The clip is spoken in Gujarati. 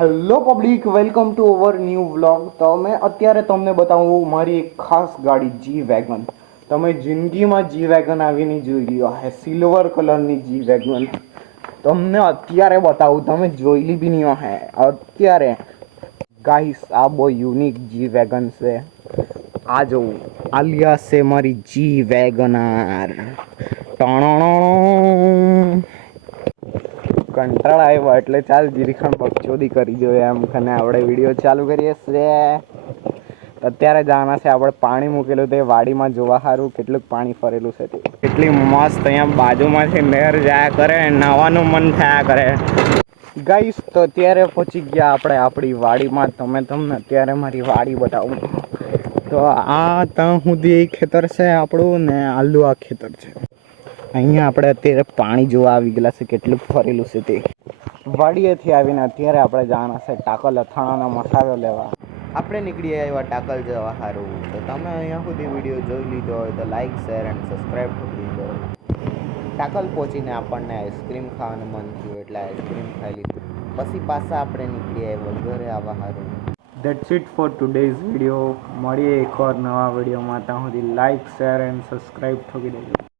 Hello public, welcome to our new vlog. તો મેં અત્યારે તમને બતાવું મારી એક ખાસ ગાડી જી વેગન. તમે જિંદગીમાં જી વેગન આવી નહીં જોઈ લ્યો હે, સિલ્વર કલરની જી વેગન તમને અત્યારે બતાવું, તમે જોઈલી બી નહીં હે અત્યારે. ગાઈસ, આ બહુ યુનિક જી વેગન છે. આ જોવું, આલિયા છે મારી જી વેગનાર. કંટાળ આવ્યો એટલે ચાલ જીરીખાન બકચોદી કરી જોઈએ એમ કને આપણે વિડીયો ચાલુ કરીએ છે. અત્યારે જવાના છે આપણે પાણી મૂકેલું તે વાડીમાં જોવા સારું કેટલું પાણી ફરેલું છે તે કેટલી મસ્ત અહીંયા બાજુમાંથી નહેર જાય કરે, નાવાનું મન થયા કરે. ગાઈસ, તો અત્યારે પહોંચી ગયા આપણે આપણી વાડીમાં. તમને અત્યારે મારી વાડી બતાવું. તો આ ત્યાં સુધી ખેતર છે આપણું ને આલુ આ ખેતર છે. અહીંયા આપણે અત્યારે પાણી જોવા આવી ગયેલા છે, કેટલું ફરેલું છે તે. વાડીએથી આવીને અત્યારે આપણે જવાના છે ટાકલ અથાણાનો મસાલો લેવા. આપણે નીકળી આવ્યા ટાકલ જવા સારું. તો તમે અહીંયા સુધી વિડીયો જોઈ લીધો હોય તો લાઈક, શેર એન્ડ સબસ્ક્રાઈબ કરી દીધો. ટાકલ પહોંચીને આપણને આઈસ્ક્રીમ ખાવાનું મન થયું એટલે આઈસ્ક્રીમ ખાઈ લીધું. પછી પાછા આપણે નીકળી આવ્યા ઘરે આવવા સારું. That's it four today's video. મળીએ એકવાર નવા વિડીયોમાં. ત્યાં સુધી લાઈક, શેર એન્ડ સબસ્ક્રાઈબ ઠોકી દેજો.